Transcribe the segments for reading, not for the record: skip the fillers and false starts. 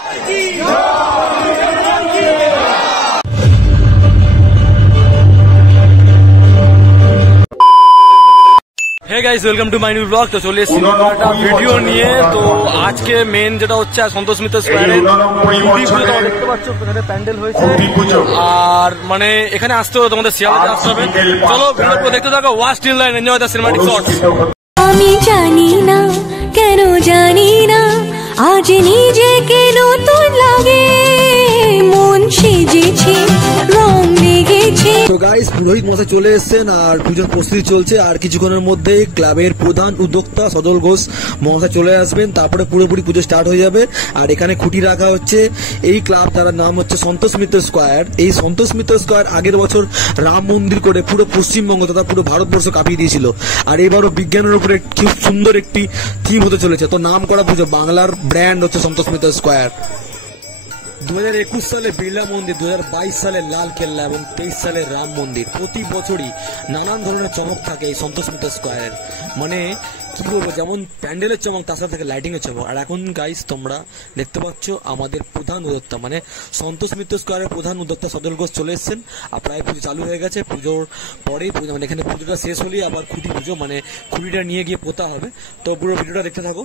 Hey guys, welcome to my new vlog। तो चलिए video নিয়ে তো আজকে মেন যেটা হচ্ছে সন্তোষ মিত্র স্কয়ারে দেখতে পাচ্ছ এখানে প্যান্ডেল হয়েছে আর মানে এখানে আসতে হবে তোমাদের শিয়ালদাতে আসতে হবে। চলো ভিডিও দেখতে থাকো, watch till line, enjoy the cinematic shots. আমি জানি না কেন জানি না আজ নিজেকে নতুন লাগে, মন সেজেছে রং লেগেছে। তো গাইস পুরোহিত মশাই চলে এসেছেন আর পুজোর প্রস্তুতি চলছে, আর কিছুক্ষণের মধ্যে ক্লাবের প্রধান উদ্যোক্তা সজল ঘোষ মহাশয় চলে আসবেন, তারপরে পুরোপুরি পুজো স্টার্ট হয়ে যাবে। আর এখানে খুঁটি রাখা হচ্ছে এই ক্লাব, তার নাম হচ্ছে সন্তোষ মিত্র স্কয়ার। এই সন্তোষ মিত্র স্কয়ার আগের বছর রাম মন্দির করে পুরো পশ্চিমবঙ্গ তথা পুরো ভারতবর্ষ কাঁপিয়ে দিয়েছিল, আর এবারও বিজ্ঞানের উপরে খুব সুন্দর একটি থিম হতে চলেছে। তো নাম করা পুজো, বাংলার ব্র্যান্ড হচ্ছে সন্তোষ মিত্র স্কয়ার। 2021 সালে বিড়লা মন্দির, 2022 সালে লাল কেল্লা এবং 23 সালে রাম মন্দির। প্রতি বছরই নানান ধরনের চমক থাকে এই সন্তোষ মিত্র স্কয়ারের। মানে কি বলবো, যেমন প্যান্ডেলের চমক তার সাথে থাকে লাইটিং এর চমক। আর এখন গাইস তোমরা দেখতে পাচ্ছ আমাদের প্রধান উদ্যোক্তা মানে সন্তোষ মিত্র স্কয়ারের প্রধান উদ্যোক্তা সজল ঘোষ চলে এসেছেন। আর প্রায় পুজো চালু হয়ে গেছে, পুজোর পরেই মানে এখানে পুজোটা শেষ হলেই আবার খুঁটি পুজো, মানে খুঁটিটা নিয়ে গিয়ে পোতা হবে। তো পুরো ভিডিওটা দেখতে থাকো।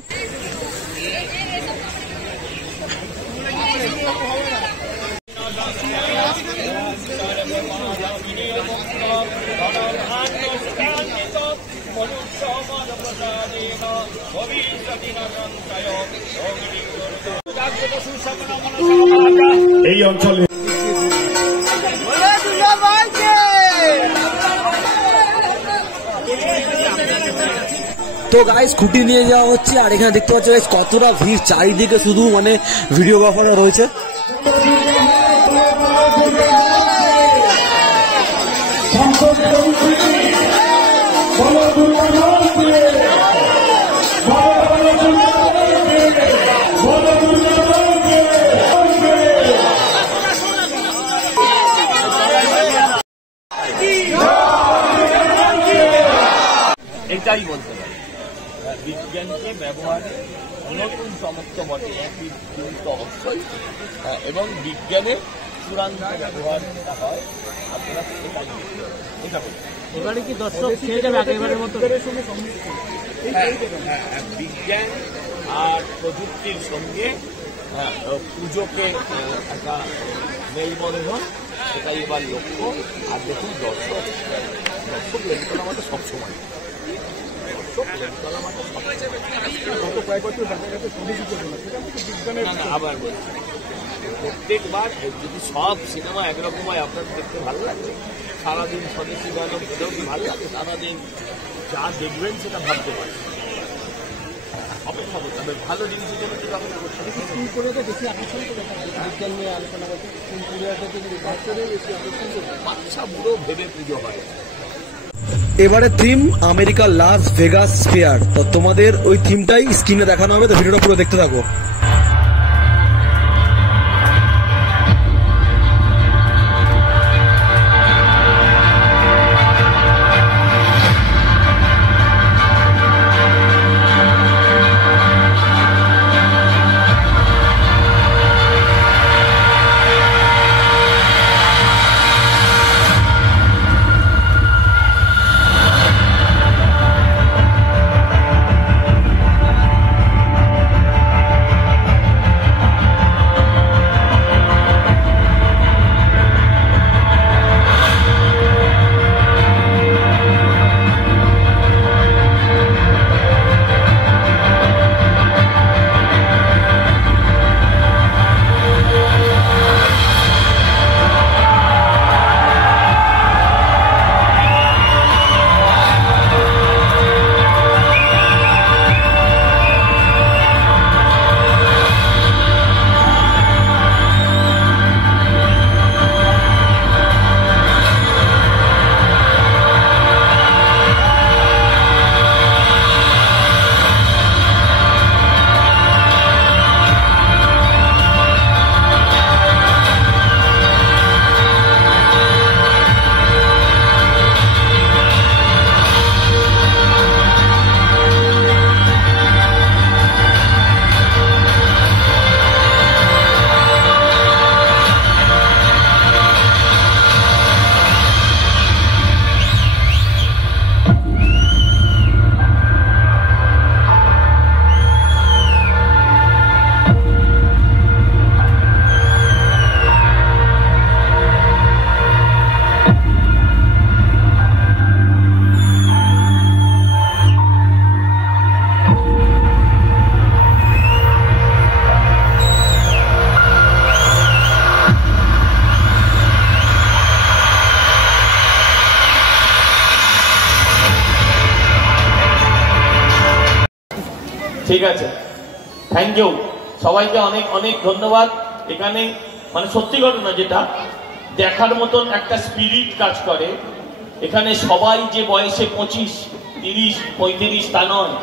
এই অঞ্চলে তো গাইস খুঁটি নিয়ে যাওয়া হচ্ছে, আর এখানে দেখতে পাচ্ছ কতটা ভিড়, চারিদিকে শুধু মানে ভিডিওগ্রাফাররা রয়েছে। এটাই বলতে পারি বিজ্ঞানকে ব্যবহারে নতুন সমস্ত বটে একই কিন্তু অবশ্যই, এবং বিজ্ঞানের চূড়ান্ত ব্যবহার হয় আপনারা এটা এবারে কি দর্শক খেয়ে যাবে একেবারে মতো বিজ্ঞান আর প্রযুক্তির সঙ্গে পুজোকে একটা মেলবন্ধন, সেটাই এবার লক্ষ্য। আর দেখুন দর্শক লেনতলা মাঠে সবসময় আবার প্রত্যেকবার যদি সব সিনেমা একরকম হয় আপনার দেখতে ভালো লাগবে, সারাদিন স্বদেশী গান এটাও কি ভালো লাগে, সারাদিন যা দেখবেন সেটা ভাবতে পারেন। অপেক্ষা করতে হবে ভালো জিনিসের জন্য কিন্তু আপনার আলোচনা করতে বাচ্চা বুড়ো ভেবে পুজো হয়। এবারে theme America Las Vegas fair. তো তোমাদের ওই থিমটাই স্ক্রিনে দেখানো হবে, তো ভিডিওটা পুরো দেখতে থাকো। ঠিক আছে, থ্যাংক ইউ সবাইকে, অনেক অনেক ধন্যবাদ। এখানে মানে সত্যি ঘটনা যেটা দেখার মতন একটা স্পিরিট কাজ করে এখানে। সবাই যে বয়সে 25, 30, 35 তা নয়,